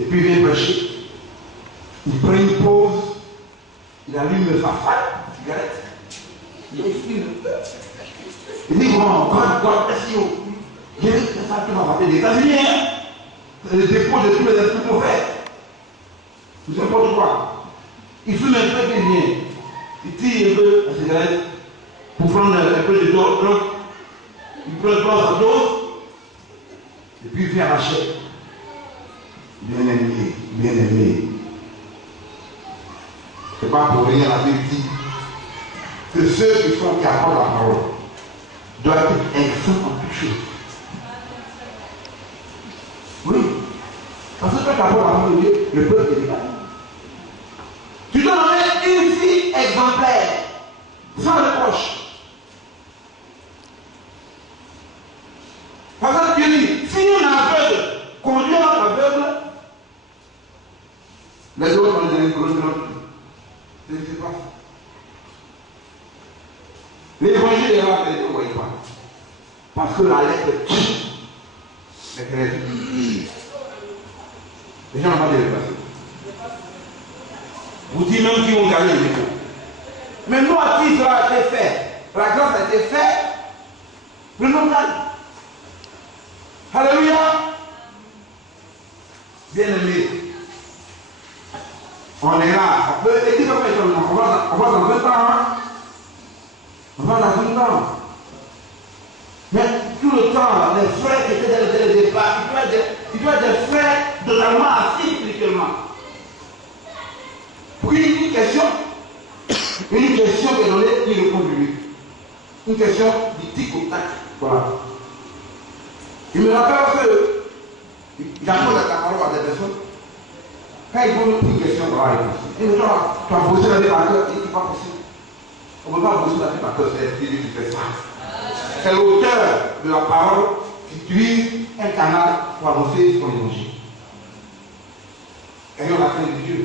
Et puis il vient prêcher. Il prend une pause. Il allume le phare, cigarette. Il exprime. Il dit bon, God bless you. Il dit c'est ça qui va rappeler des États-Unis. C'est le dépôt de tous les esprits mauvais. Vous savez pas quoi. Il fume un peu de bien. Il tire un peu la cigarette pour prendre un peu de drogue. Il prend sa dose. Et puis il vient arracher. Bien-aimé, bien-aimé. Ce n'est pas pour rien la Bible dit que ceux qui apportent la parole doivent être exempts en toutes choses. Oui. Parce que quand tu apportes la parole de Dieu, le peuple est égal. Tu dois donner une fille exemplaire, sans reproche. Parce que Dieu dit, si on est aveugle, conduit à aveugle, les autres ont des gros drogues. Je ne sais pas. L'évangile est là, mais ne voyez pas. Parce que la lettre tue. Les gens n'ont pas de déplacé. Vous dites même qu'ils ont gagné le dépôt. Mais nous, à qui cela a été fait? La grâce a été faite. Le nom gagne. Alléluia. Bien-aimé. On est là. On va dans 20 ans. Hein? On va dans 20 ans. Mais tout le temps, les frères qui étaient dans les débats, il doit être des frères de la masse, spirituellement. Puis une question qui est donnée, il répond de lui. Une question du tic au tac. Voilà. Il me rappelle que j'apprends la parole à des personnes. Quand ils vont me poser une question, voilà, ils me disent, tu as bossé la vie par cœur, il n'est pas possible. On ne peut pas bosser la vie par cœur, c'est Dieu qui fait ça. C'est l'auteur de la parole qui utilise un canal pour annoncer son évangile. Ayons la crainte de Dieu.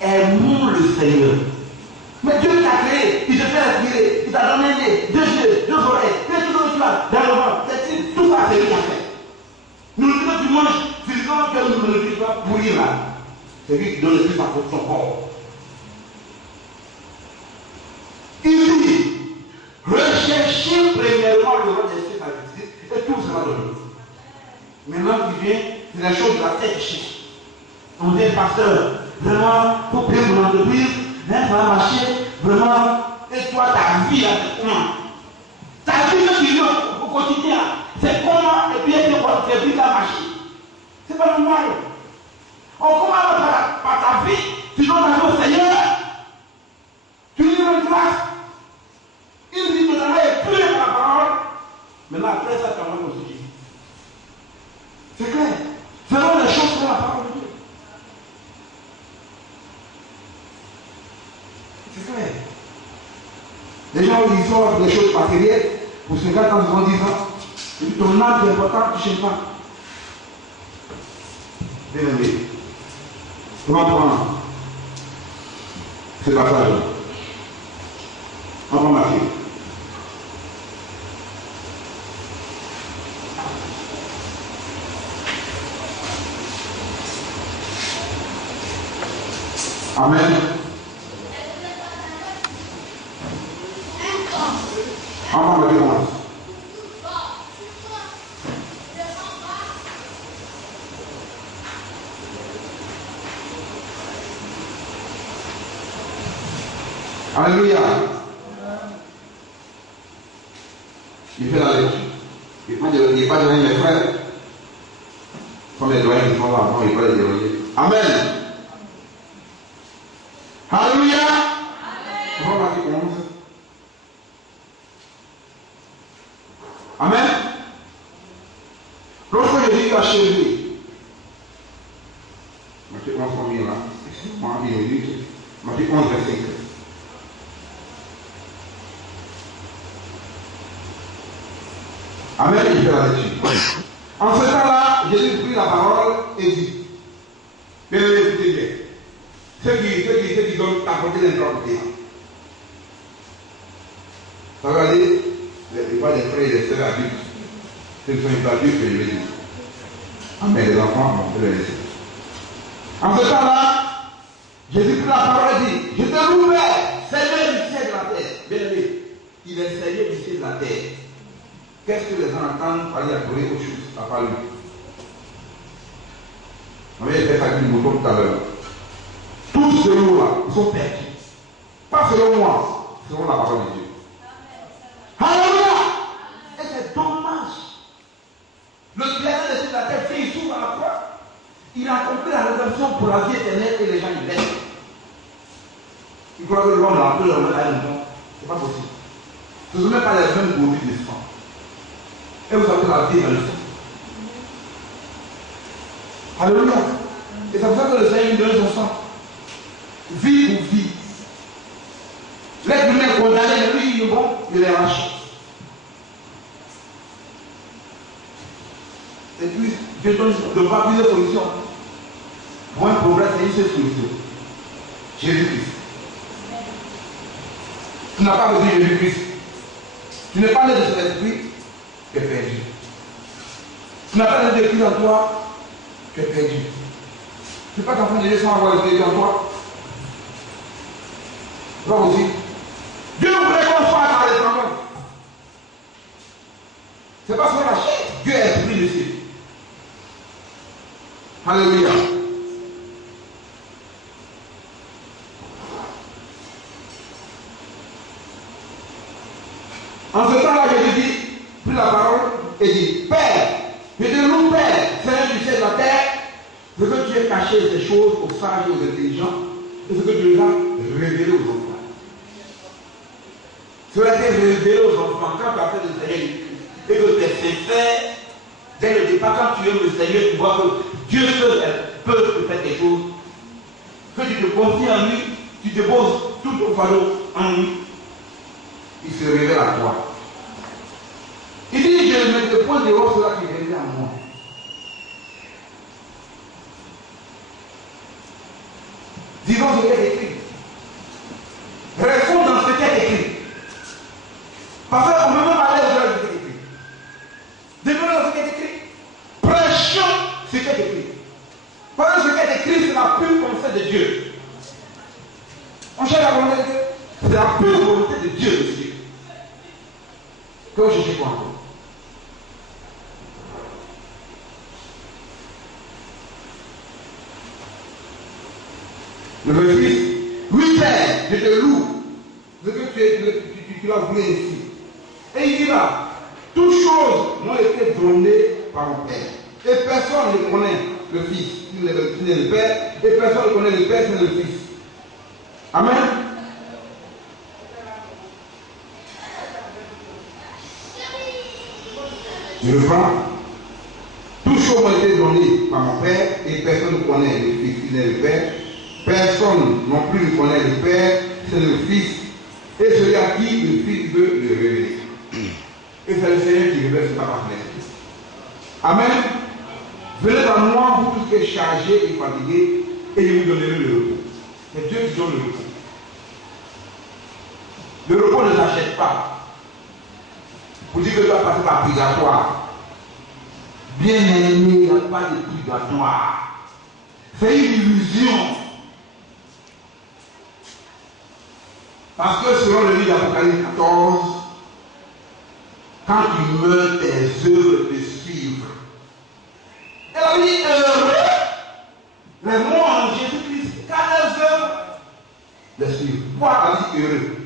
Aimons le Seigneur. Mais Dieu t'a créé, il te fait respirer, il t'a donné un nez, 2 yeux, 2 oreilles, tout ce que tu as dans le ventre, tout ça c'est lui qui a fait. Nous le disons du manges, physiquement que nous ne le disons pas pourrir là. C'est lui qui donne le plus à son corps. Il dit, recherchez premièrement le roi des cieux, et tout sera donné. Maintenant qui vient, c'est la chose de la tête chiche. On dit, pasteur, vraiment, pour bien mon entreprise, ça va marcher, vraiment, et toi, ta vie, comment? Ta vie que tu vis au quotidien, c'est comment, et puis, c'est vie à marcher. C'est pas normal. On commence par ta vie, tu donnes la vie au Seigneur, tu lis une classe, il dit que ta vie est plus la parole, maintenant après ça, tu vas constituer. C'est clair. Faisons les choses pour la parole de Dieu. C'est clair. Les gens ils sortent des choses matérielles pour 50 ans, 70 ans. Et puis ton âme est importante, tu ne sais pas. Bien aimé. On va prendre ce passage. On va marquer. Amen. On va marquer. Alléluia. Il fait la lecture. Il n'est pas devant mes frères. Comme les doyens qui sont là, non, il ne pas les déroger. Amen. Alléluia. On va marquer 11. Amen. Lorsque Jésus a achevé, Matthieu 11, combien là? Excusez-moi, il me dit, Matthieu 11, verset 5. Amen, il fait la lecture. En ce temps-là, Jésus prit la parole et dit, bien écoutez bien, ceux qui ont apporté l'impropriété. Regardez, les frères et les sœurs adultes, ceux qui sont adultes, que je vais dire. Mais les enfants, on peut les laisser. En ce temps-là, Jésus prit la parole et dit, je te loue, Père, Seigneur du ciel et de la terre. Bien aimé, il est Seigneur du ciel et de la terre. Qu'est-ce que les gens entendent par y adorer autre chose à part lui? On avait fait ça avec le mouton tout à l'heure. Tous ces mots-là, ils sont perdus. Pas selon moi, selon la parole de Dieu. Alléluia! Et c'est dommage. Le bien-être de la terre fait ici à la croix. Il a accompli la rédemption pour la vie éternelle et les gens y restent. Ils croient que l'homme l'a appelé leur à longtemps. C'est pas possible. Ce ne sont même pas les mêmes produits de sang. Et vous avez la vie dans le sang. Alléluia. Et c'est pour ça que le Seigneur donne son sang. Vie pour vie. L'être humain condamné, lui, il est bon, il est arraché. Et puis, je donne de voir plusieurs solutions. Pour un problème, c'est une seule solution. Jésus-Christ. Tu n'as pas besoin de Jésus-Christ. Tu n'es pas né de cet esprit, tu es perdu. Tu n'as pas de Christ en toi, tu es perdu. Tu n'es pas qu'en train de Dieu sans avoir le Christ en toi. Toi aussi. Dieu voulait qu'on soit dans les enfants. C'est pas seulement la chair. Dieu est esprit de ciel. Alléluia. En ce temps-là, Jésus dit, prit la parole et dit, Père, je te loue, Père, Seigneur du ciel et de la terre, ce que tu as caché ces choses aux sages et aux intelligents, et ce que tu les as révélées aux enfants. Cela a été révélé aux enfants quand tu as fait le Seigneur et que tu es sincère. Dès le départ, quand tu aimes le Seigneur, tu vois que Dieu seul peut te faire quelque chose. Que tu te confies en lui, tu te poses tout ton fardeau en lui. Il se révèle à toi. Il dit, je ne te pose dehors cela qui est révélé à moi. Vivons ce qui est écrit. Restons dans ce qui est écrit. Parce qu'on ne peut même aller au-delà de ce qui est écrit. Devenons dans ce qui est écrit. Prêchons ce qui est écrit. Parce que ce qui est écrit, c'est la pure volonté de Dieu. On cherche la volonté de Dieu. C'est la pure volonté de Dieu, monsieur. Que vous cherchez quoi encore? Le verset 6. Oui, Père, je te loue. Ce que tu l'as voulu ici. Et il dit là, toutes choses m'ont été données par mon Père. Et personne ne connaît le Fils, qui est le Père, et personne ne connaît le Père, c'est le Fils. Amen. Je reprends. Toutes choses m'ont été données par mon Père, et personne ne connaît le Fils, qui est le Père. Personne non plus ne connaît le Père, c'est le Fils. Et celui à qui le Fils veut le révéler. Et c'est le Seigneur qui révèle ce par l'Esprit. Amen. Venez à moi, vous tous qui êtes chargés et fatigués, et je vous donnerai le repos. C'est Dieu qui donne le repos. Le repos ne s'achète pas. Vous dites que tu vas passer par purgatoire. Bien aimé, il n'y a pas de purgatoire. C'est une illusion. Parce que selon le livre d'Apocalypse 14, quand tu meurs, tes œuvres te suivent. Et la vie est heureux. Les mots en Jésus-Christ, quand les œuvres les suivent. Pourquoi la vie est heureux?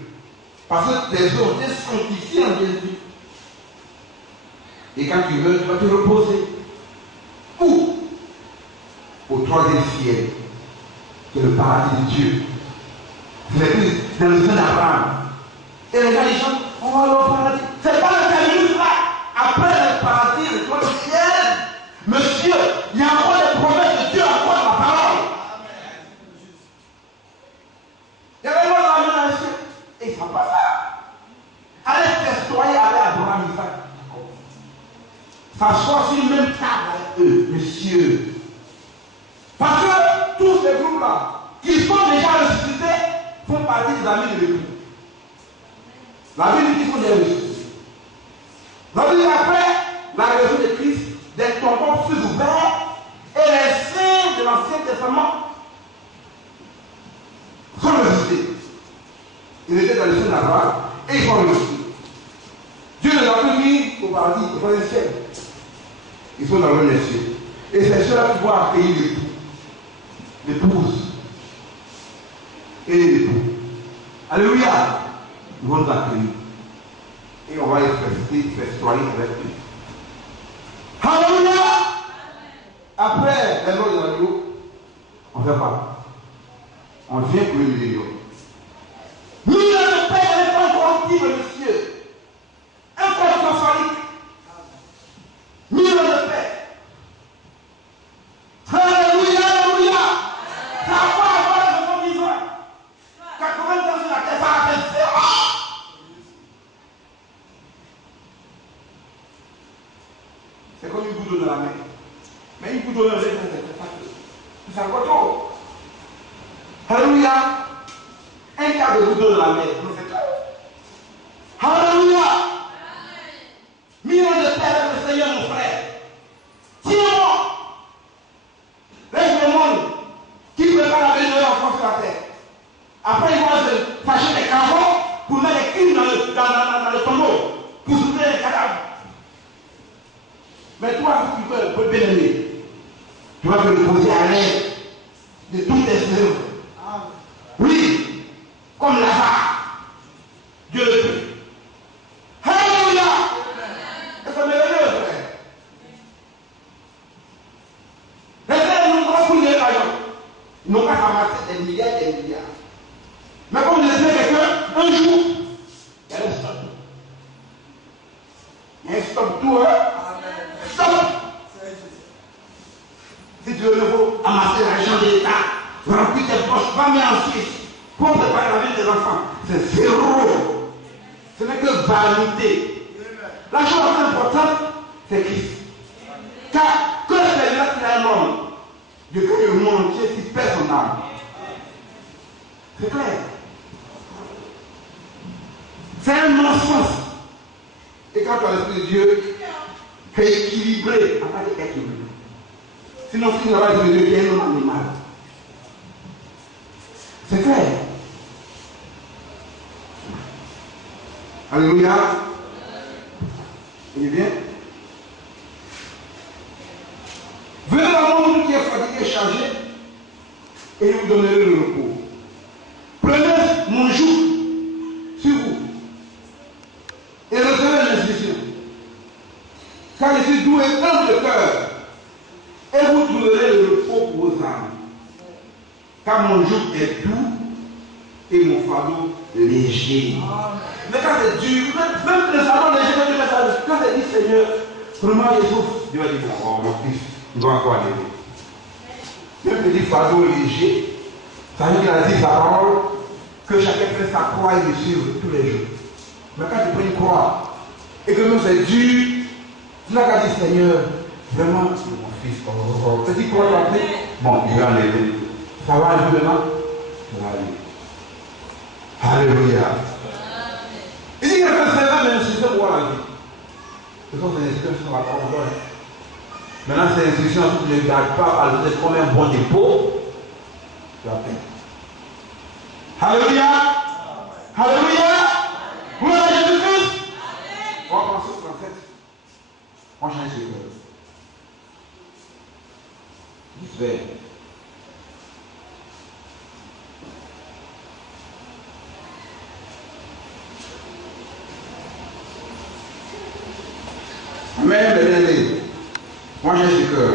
Parce que tes œuvres ont été sanctifiées en Jésus. Et quand tu meurs, tu vas te reposer. Où? Au troisième ciel. C'est le paradis de Dieu. C'est dans le sein d'Abraham. Et les gens disent, on va aller au paradis. C'est pas le terminus là. Après le paradis, le troisième ciel. Monsieur, il y a encore des promesses de Dieu, encore dans la parole. Il y avait l'autre dans le ciel. Et ils ne font pas ça. Allez testoyer avec Abraham, Isaac. S'asseoir sur une même table avec eux, monsieur. Parce que tous ces groupes-là, qui sont sont déjà ressuscités font partie des amis de l'époux. La Bible dit qu'ils sont des ressuscités. La Bible dit après la résurrection de Christ, des tombeaux furent ouverts et les saints de l'Ancien Testament sont ressuscités. Ils étaient dans le ciel d'Abraham et ils sont ressuscités. Dieu les a pas mis au paradis, au le ciel. Ils sont dans le ciel. Et c'est ceux-là qui vont accueillir l'époux, l'épouse et l'époux. Alléluia. Ils vont nous accueillir. Et on va les festoyer avec eux. Alléluia. Après les lois de l'agneau, on ne fait pas. On vient pour le milieu. Nous ne père pas incorruptible, monsieur. Incorruptible. Mille de paix. Alléluia, alléluia. Ça va avoir de mon vivant. 80 ans sur la terre, ça va faire. C'est comme une goutte d'eau dans la main. Mais une goutte d'eau dans la main, c'est un coteau. Alléluia. Un quart de goutte d'eau dans la main, on fait tout. Alléluia. Mille de paix avec le Seigneur, mon frère. Tiens-moi. Laisse le monde qui prépare la venue en France sur la terre. Après, ils vont se fâcher des carreaux pour mettre les crimes dans le tombeau, pour soulever les cadavres. Mais toi, si tu peux bien aimer, tu vas te reposer à l'aise de toutes tes œuvres. Oui, comme Lazare. Dieu le peut. Alléluia. Et ça me réveille, frère. Les frères n'ont pas pris les rayons. Ils n'ont pas ramassé des milliards et des milliards. Mais comme je disais quelqu'un, un jour, il y a le stop. Il y a un stop tout, hein? Stop! Si tu veux le faut amasser l'argent de l'État, remplir tes poches, pas mis en Suisse, pour préparer la vie des enfants, c'est zéro. Ce n'est que vanité. La chose la plus importante, c'est Christ. Car que le Seigneur qui a un homme, Dieu crée le monde entier qui perd son âme. C'est clair. C'est un non-sens. Et quand tu as l'Esprit de Dieu, tu es équilibré en tant qu'équilibré. Sinon, si tu n'as pas l'Esprit de Dieu, tu es un homme animal. C'est clair. Alléluia. Il est bien. Venez dans le monde qui est fatigué, chargé, et vous donnerez le repos. Prenez mon joug sur vous et recevez l'instruction. Car je suis doux et humble de cœur, et vous trouverez le repos pour vos âmes. Car mon joug est doux et mon fardeau léger. Mais quand c'est dur, même le fardeau léger, quand c'est dit Seigneur, vraiment il souffre, Dieu va dire bon, mon fils, il va encore aller. Même petit fardeau léger, ça veut dire qu'il a dit sa parole, que chacun fait sa croix et le suivre tous les jours. Mais quand tu prends une croix, et que même c'est dur, tu n'as qu'à dire Seigneur, vraiment, mon fils, petit croix, bon, il va aller. Ça va aller maintenant? Ça va aller. Alléluia. Il dit qu'il y a un Seigneur, mais l'instruction pour la vie. Ce sont des instructions sur la parole. Maintenant, ces instructions, si tu ne les gardes pas, par exemple, comme un bon dépôt, tu vas perdre. Alléluia. Alléluia. Gloire à Jésus-Christ. On va commencer au 37. On va changer ce cœur. J'espère. Amen, bien-aimé. Moi j'ai ce cœur.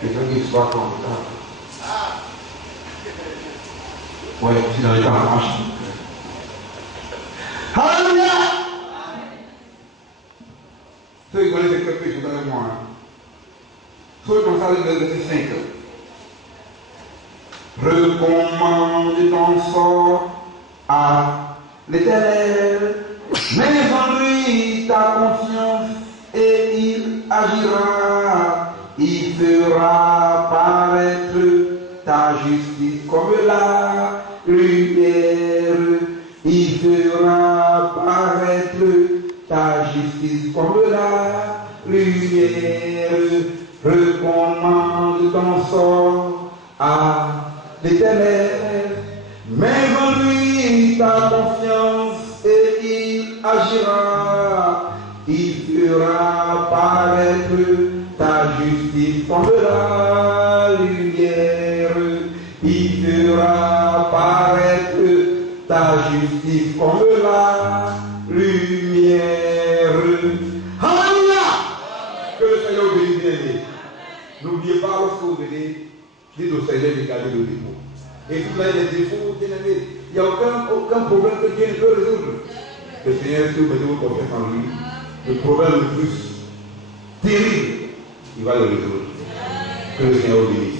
Quelqu'un qui soit comme ça. Ouais, je suis dans les temps à marche. Alléluia! Ceux qui connaissent ce cœur, ils sont avec moi. Ceux qui ont ça, le verset 5. Recommande ton sort à l'Éternel, mets en lui ta confiance et il agira, il fera paraître ta justice comme la lumière. Il fera paraître ta justice comme la lumière. Recommande ton sort à l'Éternel. Mets en lui ta confiance et il agira. Il fera paraître ta justice comme la lumière. Il fera paraître ta justice comme la lumière. Alléluia! Que le Seigneur bénisse bien. N'oubliez pas lorsque vous venez, dites au Seigneur de garder le défaut. Et si vous avez des défauts, bien-aimés, il n'y a aucun problème que Dieu ne peut résoudre. Le Seigneur, si vous mettez votre confiance en lui, le problème le plus terrible, il va le résoudre. Que le Seigneur vous bénisse.